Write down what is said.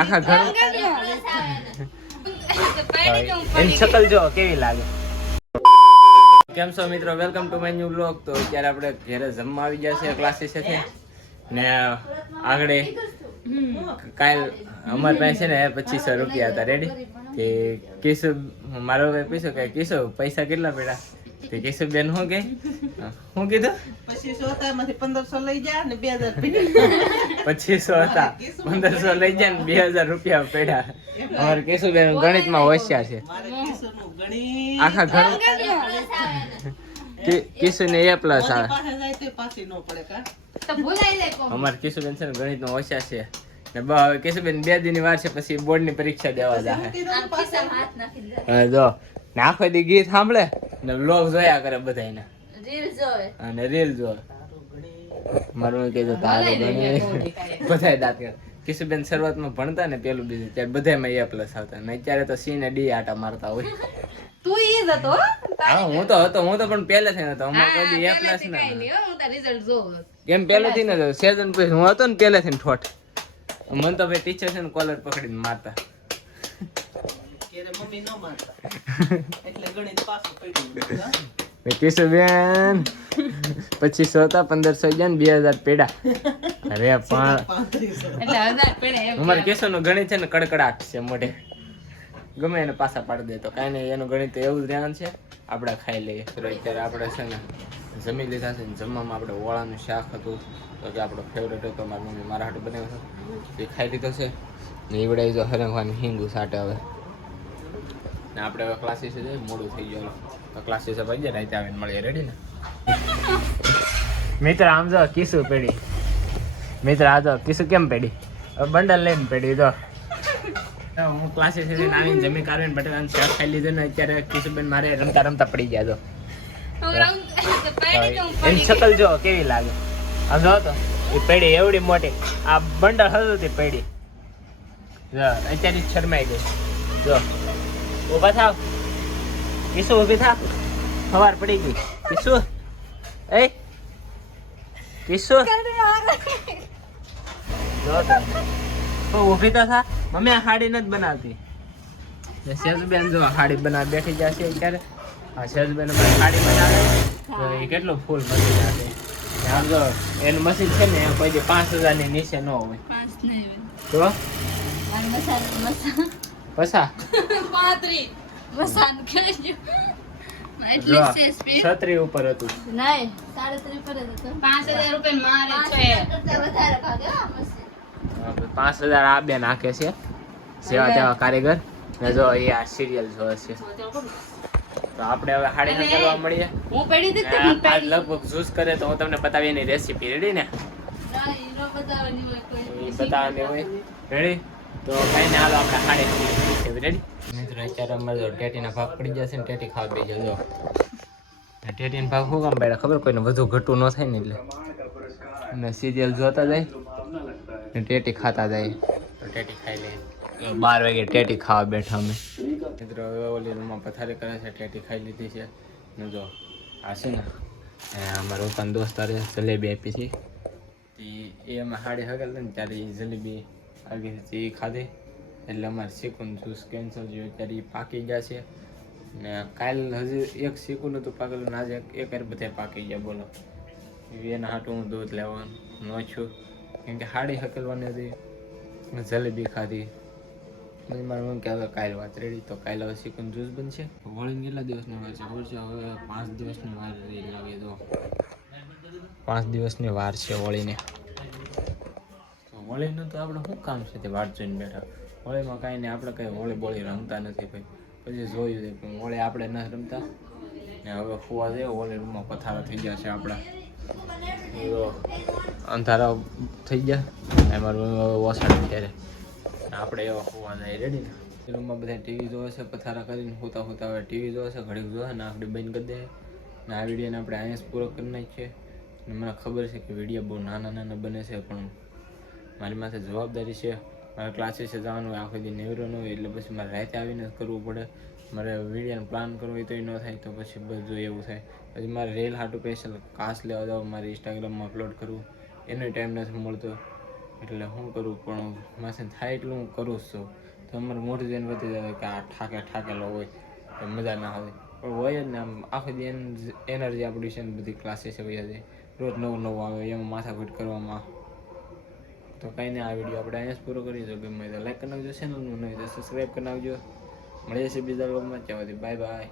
આખા ઘર એની શકલ જો કેવી લાગે. કેમ છો મિત્રો, welcome to my new blog. તો અત્યારે આપણે ઘરે જમવા આવી ગયા છે ક્લાસીસ છે ને આગળ કાલ અમારી પાસે છે ને 2500 રૂપિયા હતા રેડી કે કેશુ મારો ભાઈ પૂછ્યું કે કેશુ પૈસા કેટલા પડ્યા તે કેશુ બેન શું કે શું કીધું 2500 હતા એમાંથી 1500 લઈ જા ને 2000 2500 હતા 1500 લઈ જાય ને 2000 રૂપિયા પડ્યા. અમારે કેશુ બેન ગણિતમાં હોશિયાર છે. આખા ઘર કેશુ ને A+ આવે. અમારે કેશુ બેન છે ને ગણિત નો હોશિયાર છે ને હવે કેશુ બેન 2 દિનની વાર છે પછી બોર્ડ ની પરીક્ષા દેવા જાય. જો ને આખો દી ગીત સાંભળે ને વ્લોગ જોયા કરે બધાને અને રીલ જોવે. મારું કીધું તારે બધાય દાંત કરે. કેશુ બેન શરૂઆતમાં ભણતા ને પેલું બીજું ત્યારે બધામાં A+ આવતા ને અત્યારે તો C ને D આટા મારતા હોય. તું ઈ જ હતો? હા હું તો પણ પહેલેથી નતો. અમાર કોઈ A+ ના હું તાર રિઝલ્ટ જોઉં. એમ પહેલેથી ન સેજન પછી હું હતો ને પહેલેથી ને ઠોઠ. મને તો ભાઈ ટીચર છે ને કોલર પકડીને મારતા. મમ્મી ન મારતા એટલે ગણિત પાછું પડ્યું. કેશુ બેન 2500 હતા 1500 ગયા ને 2000 પેડા. અરે પણ એટલે 1000 પડે એમ. અમારે કેશુ નું ગણિત છે ને કડકડાટ છે મોઢે. ગમે એને પાછા પાડી દે તો કાંઈ નહીં, એનું ગણિત તો એવું જ ધ્યાન છે. આપણે ખાઈ લઈએ. તો અત્યારે આપણે છે ને જમી લીધા છે ને જમવામાં આપણે ઓળાનું શાક હતું તો કે આપણો ફેવરેટ હતો. મારી મમ્મી મારા હાટું બનાવ્યો હતો એ ખાઈ લીધો છે ને ઈવડાઈ જો હરંગવાની હિંગુ સાટે હવે ને આપણે હવે ક્લાસીસે જઈએ. મોડું થઈ ગયું તો ક્લાસીસે ભાઈ રાતે આવીને મળીએ. રેડી ને મિત્ર? આમ જો કીસુ પેડી મિત્ર. આ જો કીસુ કેમ પેડી બંડલ લઈને પેડી જો. હું ક્લાસીસ આવીને જમી કાઢીને બટાકાનું શાક ખાઈ લીધું ને અત્યારે કિશુબેન મારે રમતા રમતા પડી ગયા તો એની શકલ જો કેવી લાગે. આમ જો તો એ પેડી એવડી મોટી આ બંડલ હતું તે પેડી જો અત્યારે શરમાઈ ગઈ. જો ઊભા થાવ કિશુ, ઊભી થા. સવાર પડી ગઈ કિશુ. એ કિશુ જો તો ઊભી તો થા. મમ્મી આ હાડી નથી બનાવતી. સેજબેન જો હાડી બનાવી બેઠી જશે અત્યારે. આ સેજબેન હાડી બનાવે તો એ કેટલું ફૂલ મશીન આવે. આમ જો એનું મશીન છે ને કોઈ દી 5000 ની નીચે ન હોય. 5 નહીં તો પસા 35 મસાન કહેજો. જો 36 ઉપર હતું. નહીં 33 પર જ હતો. 5000 રૂપિયા મારે છે. વધારે ભાગે આ મશીન. 5000 આ બે નાખે છે સેવા તેવા કારીગર ને જો એ આ સિરિયલ જોવે છે. તો આપણે હવે હાડી ના કરવા મળીએ. હું પડી દીધી આજ લગભગ જ્યુસ કરે તો હું તમને બતાવી એની રેસીપી. રેડી ને? નો બતાવવાની હોય કોઈ. એ બતાવવાની હોય. રેડી? તો કઈ ને હાલો આપણે હાડી રેડી. મિત્રો અત્યારે અમારે જો ટેટીના ભાગ પડી જશે ને ટેટી ખાવા બે જજો. ટેટીના ભાગ શું કામ પડ્યા ખબર? કોઈને વધુ ઘટું ન થાય ને એટલે અને સિરિયલ જોતા જાય ને ટેટી ખાતા જાય. તો ટેટી ખાઈ લઈએ. 12 વાગે ટેટી ખાવા બેઠા અમે. મિત્રો હવે ઓલી રૂમમાં પથારી કરે છે. ટેટી ખાઈ લીધી છે ને જો આ છે ને અમારા ઉપરના દોસ્તારે જલેબી આપી છે. એ અમે હાડી હગલ ને ત્યારે એ જલેબી આગળ એ ખાધી એટલે અમારે શીકુન જ્યુસ કેન્સર જેવું ત્યારે એ પાકી ગયા છે ને કાલ હજી એક શીકું નહોતું પાકેલું ને આજે એક બધા પાકી ગયા. બોલો એના હાટું હું દૂધ લેવાનું ન છું કેમ કે હાડી હકેલવાની હતી. જલેબી ખાધી પછી મારે મમ્મી કે હવે કાલ વાત રેડી. તો કાલે હવે શીકુન જ્યુસ બનશે. વળીને કેટલા દિવસની વાર છે ખબર છે? હવે 5 દિવસની વાર રહી લાગે. તો 5 દિવસની વાર છે વળીને. તો વળીનું તો આપણે શું કામ છે તે વાટ જોઈને બેઠા. હોળીમાં કાંઈ નહીં, આપણે કંઈ હોળી બોળી રમતા નથી ભાઈ. પછી જોયું છે પણ હોળી આપણે ન રમતા ને હવે ફુવા જાય હોળી રૂમમાં પથારા થઈ ગયા છે આપણા. અંધારા થઈ ગયા એમાં વસાડી ત્યારે આપણે એવા ફુવા જાય. રેડી ને? રૂમમાં બધા ટીવી જોવે છે પથારા કરીને હોતા હોતા હવે ટીવી જોવે છે. ઘડીક જોવે ને આપણે બંધ કરી દે ને આ વિડીયોને આપણે અહીંયા પૂરો કરી નાખીએ. ને મને ખબર છે કે વિડીયો બહુ નાના નાના બને છે પણ મારી માથે જવાબદારી છે. મારે ક્લાસીસે જવાનું હોય, આખો દી નેવરો ન હોય એટલે પછી મારે રાતે આવીને જ કરવું પડે. મારે વિડીયોનો પ્લાન કરવો હોય તોય ન થાય તો પછી બધું એવું થાય. પછી મારે રેલ હાટું સ્પેશિયલ કાચ લેવા જાવ, મારે ઇન્સ્ટાગ્રામમાં અપલોડ કરવું એનો ટાઈમ નથી મળતો. એટલે હું કરું પણ માસે થાય એટલું હું કરું જ છું. તો અમારે મોઢું જઈને વધી જાય કે આ ઠાકેલો હોય તો મજા ના આવે, પણ હોય જ ને આમ આખો દી એનર્જી આપણી છે ને બધી ક્લાસીસ હોય છે, રોજ નવું આવે એમાં માથાકૂટ કરવામાં. તો કંઈ નહીં, આ વિડીયો આપણે અહીંયા જ પૂરો કરીએ. જો ગમે તો લાઈક કરી નાખજો, ચેનલનું નહીં તો સબસ્ક્રાઈબ કરી નાખજો. મળીએ છીએ બીજા વ્લોગમાં. ત્યાં સુધી બાય બાય.